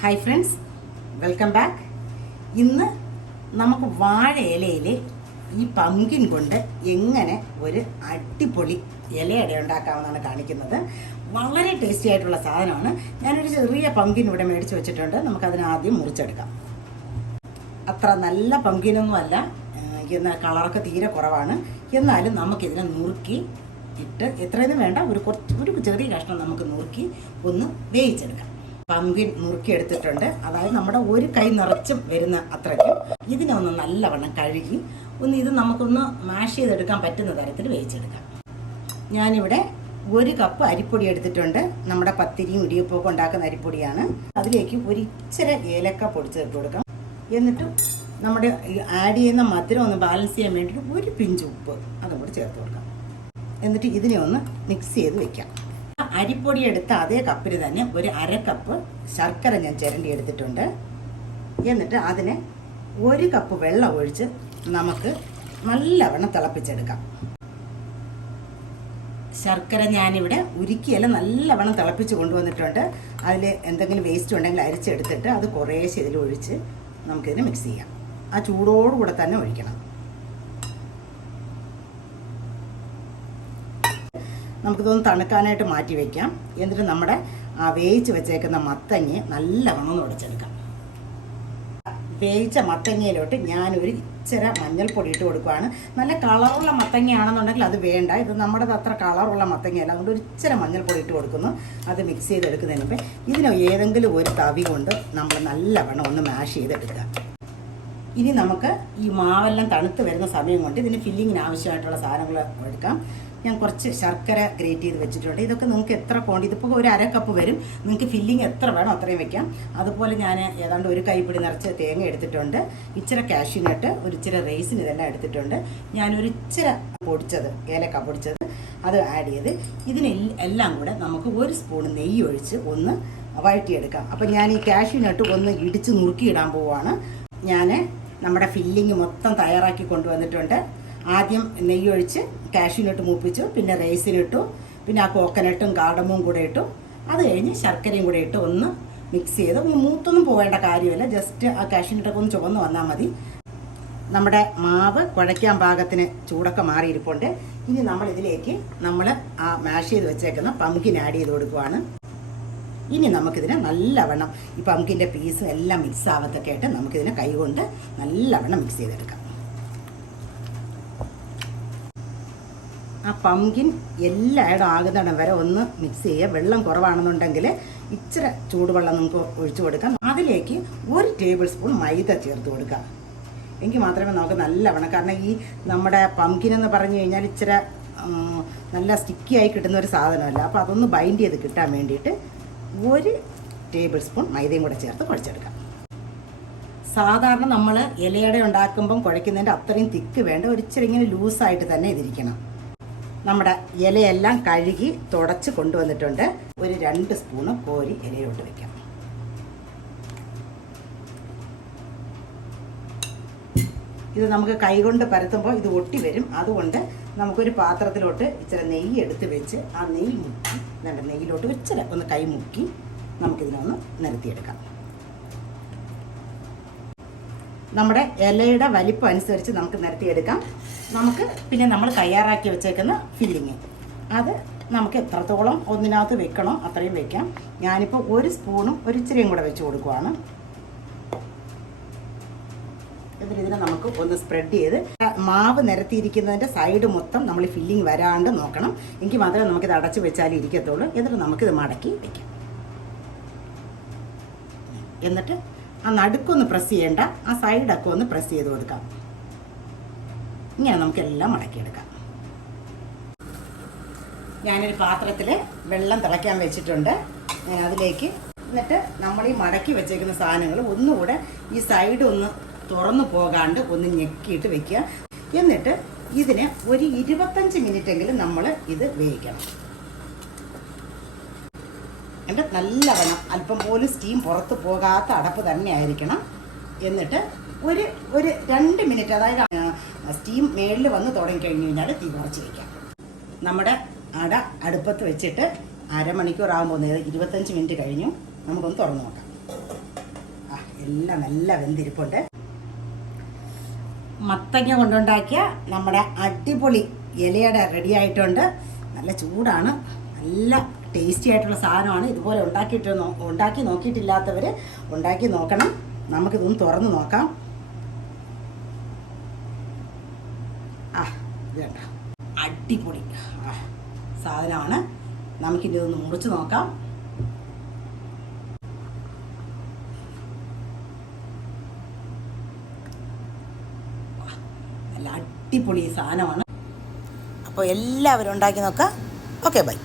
Hi friends welcome back ഇന്ന് നമുക്ക് വാഴ ഇലയിൽ ഈ പങ്കിൻ കൊണ്ട് എങ്ങനെ ഒരു അടിപൊളി ഇലയട ഉണ്ടാക്കാമെന്നാണ് കാണിക്കുന്നത്. വളരെ ടേസ്റ്റി ആയിട്ടുള്ള സാധനമാണ്. ഞാനൊരു ചെറിയ പങ്കിൻ ഇവിടെ മേടിച്ച് വെച്ചിട്ടുണ്ട്. നമുക്കതിന് ആദ്യം മുറിച്ചെടുക്കാം. അത്ര നല്ല പങ്കിനൊന്നുമല്ല എന്നാൽ കളറൊക്കെ തീരെ കുറവാണ്. എന്നാലും നമുക്കിതിനെ നുറുക്കി ഇട്ട് എത്രയൊന്നും വേണ്ട ഒരു കുറച്ച് ഒരു ചെറിയ കഷ്ണം നമുക്ക് നുറുക്കി ഒന്ന് വേവിച്ചെടുക്കാം. പങ്കിൻ മുറുക്കിയെടുത്തിട്ടുണ്ട്. അതായത് നമ്മുടെ ഒരു കൈ നിറച്ചും വരുന്ന അത്രയ്ക്കും ഇതിനെ ഒന്ന് നല്ലവണ്ണം കഴുകി ഒന്ന് ഇത് നമുക്കൊന്ന് മാഷ് ചെയ്തെടുക്കാൻ പറ്റുന്ന തരത്തിൽ വേവിച്ചെടുക്കാം. ഞാനിവിടെ ഒരു കപ്പ് അരിപ്പൊടി എടുത്തിട്ടുണ്ട്. നമ്മുടെ പത്തിരിയും ഇടിയപ്പമൊക്കെ ഉണ്ടാക്കുന്ന അരിപ്പൊടിയാണ്. അതിലേക്ക് ഒരു ഇച്ചിരി ഏലക്ക പൊടിച്ചിട്ട് കൊടുക്കാം. എന്നിട്ട് നമ്മുടെ ആഡ് ചെയ്യുന്ന മധുരം ഒന്ന് ബാലൻസ് ചെയ്യാൻ വേണ്ടിയിട്ട് ഒരു പിഞ്ച് ഉപ്പ് അതും കൂടി ചേർത്ത് കൊടുക്കാം. എന്നിട്ട് ഇതിനെ ഒന്ന് മിക്സ് ചെയ്ത് വെക്കാം. അരിപ്പൊടി എടുത്ത അതേ കപ്പിൽ തന്നെ ഒരു അര കപ്പ് ശർക്കര ഞാൻ ചിരണ്ടി എടുത്തിട്ടുണ്ട്. എന്നിട്ട് അതിനെ ഒരു കപ്പ് വെള്ളം ഒഴിച്ച് നമുക്ക് നല്ലവണ്ണം തിളപ്പിച്ചെടുക്കാം. ശർക്കര ഞാനിവിടെ ഉരുക്കിയെല്ലാം നല്ലവണ്ണം തിളപ്പിച്ച് കൊണ്ടുവന്നിട്ടുണ്ട്. അതിൽ എന്തെങ്കിലും വേസ്റ്റ് ഉണ്ടെങ്കിൽ അരിച്ചെടുത്തിട്ട് അത് കുറേശ്ശെ ഇതിൽ ഒഴിച്ച് നമുക്കിതിന് മിക്സ് ചെയ്യാം. ആ ചൂടോടുകൂടെ തന്നെ ഒഴിക്കണം. നമുക്കിതൊന്ന് തണുക്കാനായിട്ട് മാറ്റി വയ്ക്കാം എന്നിട്ട് നമ്മുടെ ആ വേവിച്ച് വെച്ചേക്കുന്ന മത്തങ്ങയെ നല്ലവണ്ണം ഒന്ന് ഉടച്ചെടുക്കാം. വേവിച്ച മത്തങ്ങയിലോട്ട് ഞാനൊരു ഇച്ചിര മഞ്ഞൾപ്പൊടി ഇട്ട് കൊടുക്കുവാണ്. നല്ല കളറുള്ള മത്തങ്ങയാണെന്നുണ്ടെങ്കിൽ അത് വേണ്ട. ഇത് നമ്മുടെ അത്ര കളറുള്ള മത്തങ്ങയല്ല. അതുകൊണ്ട് ഒരു ഇച്ചിര മഞ്ഞൾപ്പൊടി ഇട്ട് കൊടുക്കുന്നു. അത് മിക്സ് ചെയ്തെടുക്കുന്നതിന് മുമ്പ് ഇതിന് ഏതെങ്കിലും ഒരു തവി കൊണ്ട് നമ്മൾ നല്ലവണ്ണം ഒന്ന് മാഷ് ചെയ്തെടുക്കുക. ഇനി നമുക്ക് ഈ മാവെല്ലാം തണുത്ത് വരുന്ന സമയം കൊണ്ട് ഇതിന് ഫില്ലിങ്ങിന് ആവശ്യമായിട്ടുള്ള സാധനങ്ങൾ എടുക്കാം. ഞാൻ കുറച്ച് ശർക്കര ഗ്രേറ്റ് ചെയ്ത് വെച്ചിട്ടുണ്ട്. ഇതൊക്കെ നിങ്ങൾക്ക് എത്ര ക്വാണ്ടി ഇതിപ്പോൾ ഒരു അര കപ്പ് വരും. നിങ്ങൾക്ക് ഫില്ലിങ് എത്ര വേണം അത്രയും വെക്കാം. അതുപോലെ ഞാൻ ഏതാണ്ട് ഒരു കൈപ്പിടി നിറച്ച് തേങ്ങ എടുത്തിട്ടുണ്ട്. ഇച്ചിരി കാഷ്യൂനട്ട് ഒരു ഇച്ചിരി റേസിന് ഇതെല്ലാം എടുത്തിട്ടുണ്ട്. ഞാനൊരു ഇച്ചിരി പൊടിച്ചത് ഏലക്ക പൊടിച്ചത് അത് ആഡ് ചെയ്ത് ഇതിനെ എല്ലാം കൂടെ നമുക്ക് ഒരു സ്പൂൺ നെയ്യ് ഒഴിച്ച് ഒന്ന് വഴറ്റിയെടുക്കാം. അപ്പം ഞാൻ ഈ കാഷ്യൂനട്ട് ഒന്ന് ഇടിച്ച് നുറുക്കിയിടാൻ പോവുകയാണ് ഞാൻ നമ്മുടെ ഫില്ലിങ് മൊത്തം തയ്യാറാക്കി കൊണ്ടുവന്നിട്ടുണ്ട്. ആദ്യം നെയ്യൊഴിച്ച് കാഷ്യൂനിട്ട് മൂപ്പിച്ചു പിന്നെ റൈസിനിട്ടു പിന്നെ ആ കോക്കനട്ടും കാടമും കൂടെ ഇട്ടു. അത് കഴിഞ്ഞ് ശർക്കരയും കൂടെ ഇട്ട് ഒന്ന് മിക്സ് ചെയ്ത് മൂത്തൊന്നും പോവേണ്ട കാര്യമില്ല ജസ്റ്റ് ആ കാഷ്യൂനിട്ടൊക്കെ ഒന്ന് ചുവന്ന് വന്നാൽ മതി. നമ്മുടെ മാവ് കുഴയ്ക്കാൻ പാകത്തിന് ചൂടൊക്കെ മാറിയിരിപ്പുണ്ട്. ഇനി നമ്മളിതിലേക്ക് നമ്മൾ ആ മാഷ് ചെയ്ത് വെച്ചേക്കുന്ന പംകിൻ ആഡ് ചെയ്ത് കൊടുക്കുവാണ്. ഇനി നമുക്കിതിനെ നല്ലവണ്ണം ഈ പമ്പിന്റെ പീസും എല്ലാം മിക്സ് ആവത്തൊക്കെ ആയിട്ട് നമുക്കിതിനെ കൈകൊണ്ട് നല്ലവണ്ണം മിക്സ് ചെയ്തെടുക്കാം. ആ പമ്പിൻ എല്ലായിടും ആകുന്നിടം വരെ ഒന്ന് മിക്സ് ചെയ്യുക. വെള്ളം കുറവാണെന്നുണ്ടെങ്കിൽ ഇച്ചിരി ചൂടുവെള്ളം നമുക്ക് ഒഴിച്ചു കൊടുക്കാം. അതിലേക്ക് ഒരു ടേബിൾ സ്പൂൺ മൈദ ചേർത്ത് കൊടുക്കാം. എങ്കിൽ മാത്രമേ നമുക്ക് നല്ലവണ്ണം കാരണം ഈ നമ്മുടെ പമ്പിൻ എന്ന് പറഞ്ഞു കഴിഞ്ഞാൽ ഇച്ചിരി നല്ല സ്റ്റിക്കി ആയി കിട്ടുന്ന ഒരു സാധനമല്ല. അപ്പോൾ അതൊന്ന് ബൈൻഡ് ചെയ്ത് കിട്ടാൻ വേണ്ടിയിട്ട് ഒരു ടേബിൾ സ്പൂൺ മൈദയും കൂടെ ചേർത്ത് കുഴച്ചെടുക്കാം. സാധാരണ നമ്മൾ ഇലയട ഉണ്ടാക്കുമ്പം കുഴയ്ക്കുന്നതിന്റെ അത്രയും തിക്ക് വേണ്ട ഒരിച്ചിരി ഇങ്ങനെ ലൂസായിട്ട് തന്നെ ഇതിരിക്കണം. നമ്മുടെ ഇലയെല്ലാം കഴുകി തുടച്ച് കൊണ്ടുവന്നിട്ടുണ്ട്. ഒരു രണ്ട് സ്പൂണ് കോരി ഇലയിലോട്ട് വെക്കാം. ഇത് നമുക്ക് കൈകൊണ്ട് പരത്തുമ്പോൾ ഇത് ഒട്ടി വരും. അതുകൊണ്ട് നമുക്കൊരു പാത്രത്തിലോട്ട് ഇച്ചിരി നെയ്യ് എടുത്ത് വെച്ച് ആ നെയ്യ് മുക്കി നല്ല നെയ്യിലോട്ട് ഇച്ചിരി ഒന്ന് കൈ മുക്കി നമുക്കിതിനൊന്ന് നിരത്തിയെടുക്കാം. നമ്മുടെ ഇലയുടെ വലിപ്പം അനുസരിച്ച് നമുക്ക് നിരത്തിയെടുക്കാം. നമുക്ക് പിന്നെ നമ്മൾ തയ്യാറാക്കി വെച്ചേക്കുന്ന ഫില്ലിങ്. അത് നമുക്ക് എത്രത്തോളം ഒന്നിനകത്ത് വെക്കണോ അത്രയും വെക്കാം. ഞാനിപ്പോൾ ഒരു സ്പൂണും ഒരു ഇച്ചിരിയും കൂടെ വെച്ച് കൊടുക്കുവാണ്. ഇതിനെ നമുക്ക് ഒന്ന് സ്പ്രെഡ് ചെയ്ത് മാവ് നിരത്തിയിരിക്കുന്നതിന്റെ സൈഡ് മൊത്തം നമ്മൾ ഫില്ലിംഗ് വരാണ്ട് നോക്കണം. എങ്കിൽ മാത്രമേ നമുക്കിത് അടച്ചു വെച്ചാലേ ഇരിക്കത്തുള്ളൂ. എന്നിട്ട് നമുക്കിത് മടക്കി വയ്ക്കാം എന്നിട്ട് ആ നടുക്കൊന്ന് പ്രസ് ചെയ്യേണ്ട. ആ സൈഡൊക്കെ ഒന്ന് പ്രസ് ചെയ്ത് കൊടുക്കാം. ഇങ്ങനെ നമുക്കെല്ലാം മടക്കിയെടുക്കാം. ഞാനൊരു പാത്രത്തിൽ വെള്ളം തിളയ്ക്കാൻ വെച്ചിട്ടുണ്ട്. അതിലേക്ക് എന്നിട്ട് നമ്മൾ ഈ മടക്കി വെച്ചേക്കുന്ന സാധനങ്ങൾ ഒന്നുകൂടെ ഈ സൈഡ് ഒന്ന് തുറന്നു പോകാണ്ട് ഒന്ന് ഞെക്കിയിട്ട് വെക്കുക. എന്നിട്ട് ഇതിന് ഒരു ഇരുപത്തഞ്ച് മിനിറ്റെങ്കിലും നമ്മൾ ഇത് വേവിക്കണം. എന്നിട്ട് നല്ലവണ്ണം അല്പം പോലും സ്റ്റീം പുറത്ത് പോകാത്ത അടപ്പ് തന്നെ ആയിരിക്കണം. എന്നിട്ട് ഒരു ഒരു രണ്ട് മിനിറ്റ് അതായത് സ്റ്റീം മേളിൽ വന്ന് തുടങ്ങി കഴിഞ്ഞ് കഴിഞ്ഞാൽ തീ കുറച്ച് വയ്ക്കാം നമ്മുടെ അട അടുപ്പത്ത് വെച്ചിട്ട് അരമണിക്കൂർ ആകുമ്പോൾ ഇരുപത്തഞ്ച് മിനിറ്റ് കഴിഞ്ഞു. നമുക്കൊന്ന് തുറന്നു നോക്കാം. ആ എല്ലാം നല്ല വെന്തിരിപ്പുണ്ട്. മത്തങ്ങ കൊണ്ടുണ്ടാക്കിയ നമ്മുടെ അടിപൊളി ഇലയുടെ റെഡി ആയിട്ടുണ്ട്. നല്ല ചൂടാണ്. നല്ല ടേസ്റ്റി ആയിട്ടുള്ള സാധനമാണ്. ഇതുപോലെ ഉണ്ടാക്കിയിട്ട് ഉണ്ടാക്കി നോക്കിയിട്ടില്ലാത്തവർ ഉണ്ടാക്കി നോക്കണം. നമുക്കിതൊന്ന് തുറന്ന് നോക്കാം. ആ വേണ്ട അടിപൊളി സാധനമാണ്. നമുക്കിനി ഇതൊന്ന് മുറിച്ച് നോക്കാം നല്ല അടിപൊളി സാധനമാണ്. അപ്പോൾ എല്ലാവരും ഉണ്ടാക്കി നോക്കാം. Okay bye.